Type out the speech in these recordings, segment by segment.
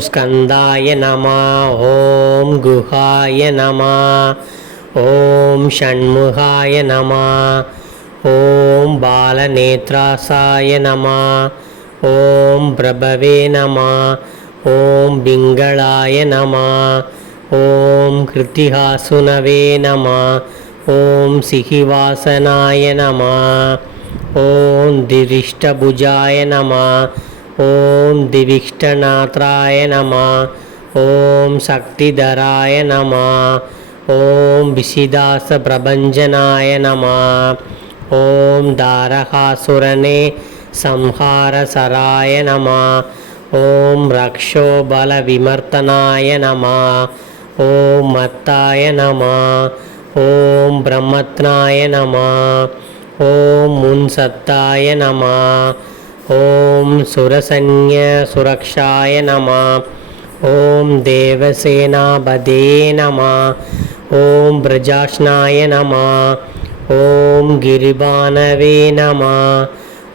स्कन्दाय नमः ॐ गुहाय नमः ॐ षण्मुखाय नमः ॐ बालनेत्रासाय नमः ॐ प्रभवे नमः ॐ पिङ्गळाय नमः ॐ कृतिहासुनवे नमः ॐ सिहिवासनाय नमः ॐ दिविष्टभुजाय नमः ॐ दिविष्टनात्राय नमः ॐ शक्तिधराय नमः ॐ विशिदासप्रभञ्जनाय नमः ॐ दारकासुरने संहारसराय नमः ॐ रक्षोबलविमर्तनाय नमः ॐ मत्ताय नमः ॐ ब्रह्मत्नाय नमः ॐ मुन्सत्ताय नमः ॐ सुरसैन्यसुरक्षाय नमः। ॐ देवसेनापदे नमः। ॐ व्रजाष्णाय नमः। ॐ गिरिबाणवे नमः।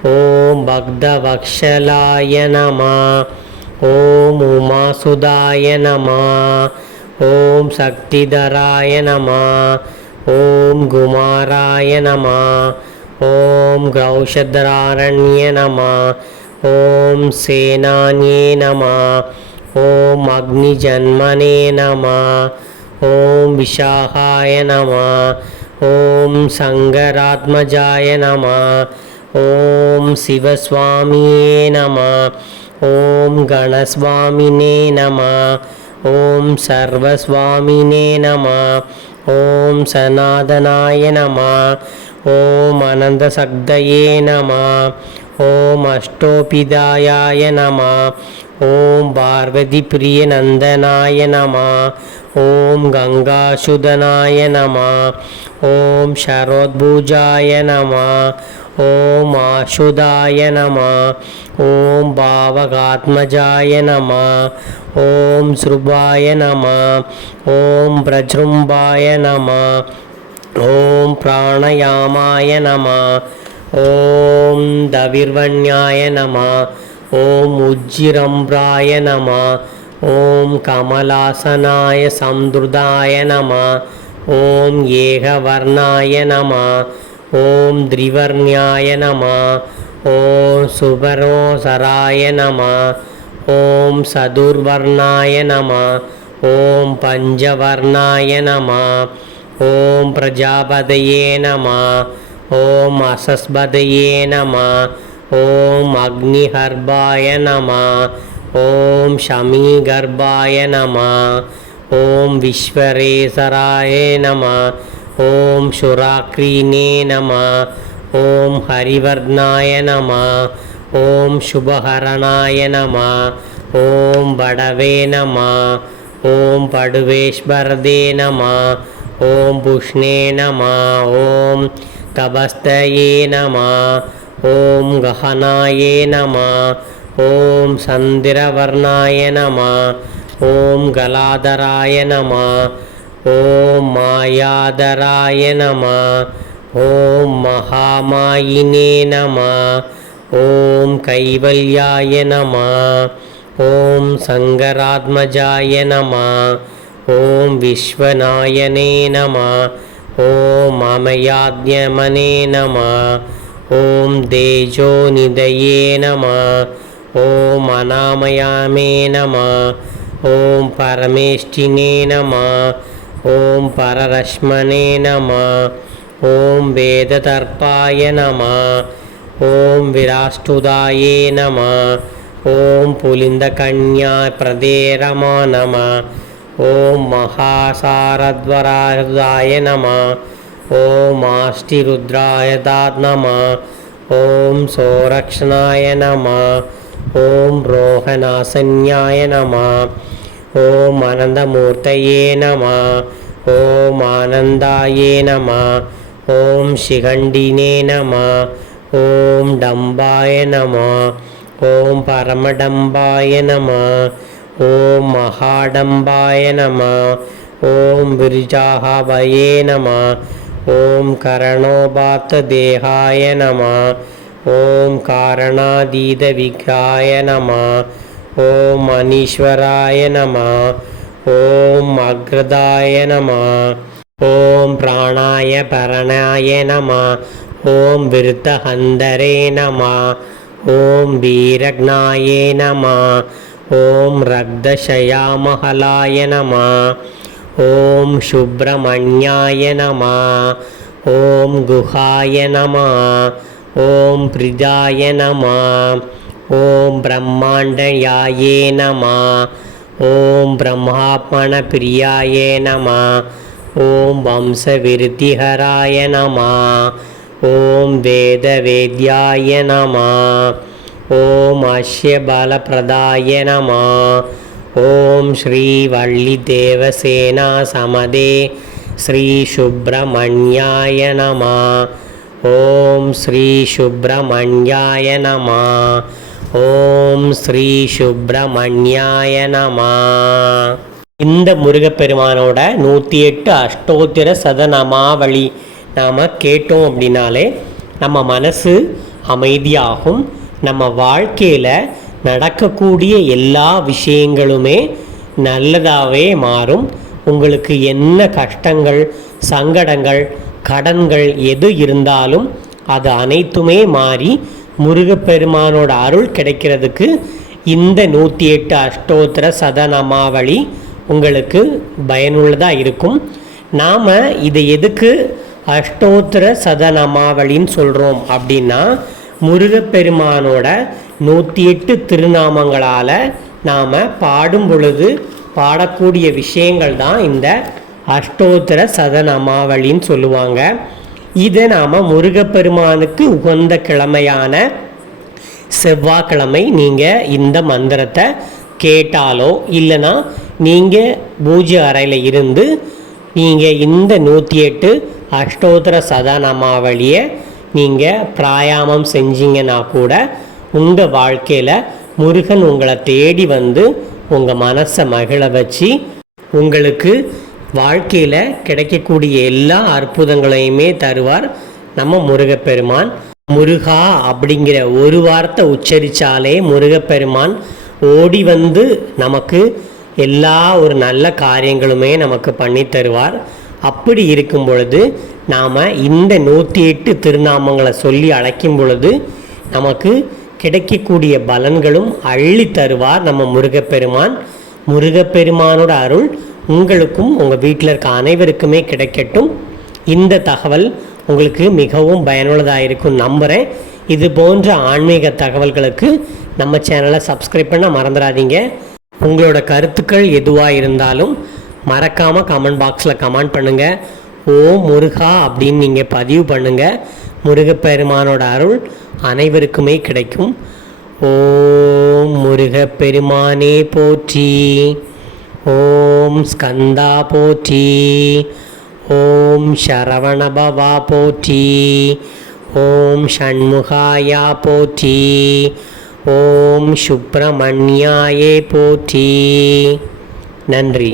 ॐ भक्तवत्सलाय नमः। ॐ उमासुदाय नमः। ॐ शक्तिधराय नमः। ॐ कुमाराय नमः ॐ गौषधरारण्य नमः। ॐ सेनान्ये नमः। ॐ अग्निजन्मने नमः। ॐ विशाखाय नमः। ॐ सङ्गरात्मजाय नमः। ॐ शिवस्वामिये नमः। ॐ गणस्वामिने नमः। ॐ सर्वस्वामिने नमः। ॐ सनातनाय नमः ॐ अनन्तसग्दये नमः। ॐ अष्टोपिदायाय नमः ॐ पार्वतीप्रियनन्दनाय नमः। ॐ गङ्गाशुधनाय नमः। ॐ शरोद्भुजाय नमः। ॐ आशुदाय नमः। ॐ भावगात्मजाय नमः। ॐ श्रुभाय नमः। ॐ प्रजृम्भाय नमः ॐ प्राणयामाय नमः ॐ दविर्वण्याय नमः ॐ उज्जिरम्भ्राय नमः ॐ कमलासनाय संदृदाय नमः ॐ एकवर्णाय नमः ॐ द्विवर्ण्याय नमः ॐ सुभरोसराय नमः ॐ सदुर्वर्णाय नमः ॐ पञ्चवर्णाय नमः ॐ प्रजापतये नमः ॐ असस्पतये नमः ॐ अग्निहर्भाय नमः ॐ शमीगर्भाय नमः ॐ विश्वरेसराय नमः ॐ शुराक्रीने नमः ॐ हरिवर्णाय नमः ॐ शुभहरणाय नमः ॐ बडवे नमः ॐ पडुवेश्वरदे नमः ॐ पुष्णे नमः ॐ कबस्तये नमः ॐ गहनाये नमः ॐ सन्दिरवर्णाय नमः ॐ गलाधराय नमः ॐ मायाधराय नमः ॐ महामायिने नमः ॐ कैवल्याय नमः ॐ सङ्गरात्मजाय नमः ॐ विश्वनायने नमः। ॐ अमयाज्ञमने नमः। ॐ तेजोनिधये नमः। ॐ अनामयामे नमः। ॐ परमेष्टिने नमः। ॐ पररश्मने नमः। ॐ वेदतर्पाय नमः। ॐ विराष्टुदाये नमः। ॐ पुलिन्दकन्याप्रदे रमा नमः ॐ महासारद्वराय नमः ॐ आष्टिरुद्राय दात् नमः ॐ सोरक्षणाय नमः ॐ रोहनासन्याय नमः ॐ अनन्तमूर्तये नमः ॐ आनन्दाये नमः ॐ शिखण्डिने नमः ॐ डम्बाय नमः ॐ परमडम्बाय नमः ॐ महाडम्बाय नमः। ॐ विरजाहवये नमः। ॐ करणोपात्तदेहाय नमः। ॐ कारणादीतविघ्नाय नमः। ॐ अनीश्वराय नमः। ॐ अग्रदाय नमः। ॐ प्राणाय परणाय नमः। ॐ विरुद्धहन्दरे नमः। ॐ वीरग्नाय नमः ॐ रक्तशयामहलाय नमः ॐ सुब्रह्मण्याय नमः ॐ गुहाय नमः ॐ प्रिदाय नमः ॐ ब्रह्माण्डयाय नमः ॐ ब्रह्मात्मनप्रियाय नमः ॐ वंशविरुद्धिहराय नमः ॐ वेदवेद्याय नमः ஓம் அஷ்யபலப்பிரதாய நமா. ஓம் ஸ்ரீ வள்ளி தேவசேனா சமதே. ஸ்ரீ சுப்பிரமணியாய நமா. ஓம் ஸ்ரீ சுப்பிரமணியாய நமா. ஓம் ஸ்ரீ சுப்பிரமணியாய நமா. இந்த முருகப்பெருமானோட நூற்றி எட்டு அஷ்டோத்திர சதநமாவளி நாம் கேட்டோம் அப்படின்னாலே நம்ம மனசு அமைதியாகும். நம்ம வாழ்க்கையில் நடக்கக்கூடிய எல்லா விஷயங்களுமே நல்லதாகவே மாறும். உங்களுக்கு என்ன கஷ்டங்கள் சங்கடங்கள் கடன்கள் எது இருந்தாலும் அது அனைத்துமே மாறி முருகப்பெருமானோட அருள் கிடைக்கிறதுக்கு இந்த நூற்றி எட்டு அஷ்டோத்திர சதநமாவளி உங்களுக்கு பயனுள்ளதாக இருக்கும். நாம் இதை எதுக்கு அஷ்டோத்திர சதநமாவளின்னு சொல்கிறோம் அப்படின்னா முருகப்பெருமானோட நூற்றி எட்டு திருநாமங்களால் நாம் பாடும் பொழுது பாடக்கூடிய விஷயங்கள் தான் இந்த அஷ்டோத்திர சதனமாவளின்னு சொல்லுவாங்க. இதை நாம் முருகப்பெருமானுக்கு உகந்த கிழமையான செவ்வாய்க்கிழமை நீங்கள் இந்த மந்திரத்தை கேட்டாலோ இல்லைன்னா நீங்கள் பூஜை அறையில் இருந்து நீங்கள் இந்த நூற்றி எட்டு அஷ்டோத்திர சதநமாவளியை நீங்கள் பிராயாமம் செஞ்சீங்கன்னா கூட உங்கள் வாழ்க்கையில் முருகன் உங்களை தேடி வந்து உங்கள் மனசை மகிழ வச்சு உங்களுக்கு வாழ்க்கையில் கிடைக்கக்கூடிய எல்லா அற்புதங்களையுமே தருவார் நம்ம முருகப்பெருமான். முருகா அப்படிங்கிற ஒரு வார்த்தை உச்சரித்தாலே முருகப்பெருமான் ஓடி வந்து நமக்கு எல்லா ஒரு நல்ல காரியங்களுமே நமக்கு பண்ணி தருவார். அப்படி இருக்கும் பொழுது நாம் இந்த நூற்றி எட்டு திருநாமங்களை சொல்லி அழைக்கும் பொழுது நமக்கு கிடைக்கக்கூடிய பலன்களும் அள்ளி தருவார் நம்ம முருகப்பெருமான். முருகப்பெருமானோட அருள் உங்களுக்கும் உங்கள் வீட்டில் இருக்க அனைவருக்குமே கிடைக்கட்டும். இந்த தகவல் உங்களுக்கு மிகவும் பயனுள்ளதாக இருக்கும் நம்புகிறேன் இது போன்ற ஆன்மீக தகவல்களுக்கு நம்ம சேனலை சப்ஸ்கிரைப் பண்ண மறந்துடாதீங்க. உங்களோட கருத்துக்கள் எதுவாக இருந்தாலும் மறக்காமல் கமெண்ட் பாக்ஸில் கமெண்ட் பண்ணுங்கள் ஓ முருகா அப்படின்னு நீங்கள் பதிவு பண்ணுங்கள் முருகப்பெருமானோட அருள் அனைவருக்குமே கிடைக்கும். ஓம் முருகப்பெருமானே போற்றி. ஓம் ஸ்கந்தா போற்றி. ஓம் சரவணபவா போற்றி. ஓம் ஷண்முகாயா போற்றி. ஓம் சுப்பிரமணியாயே போற்றி. நன்றி.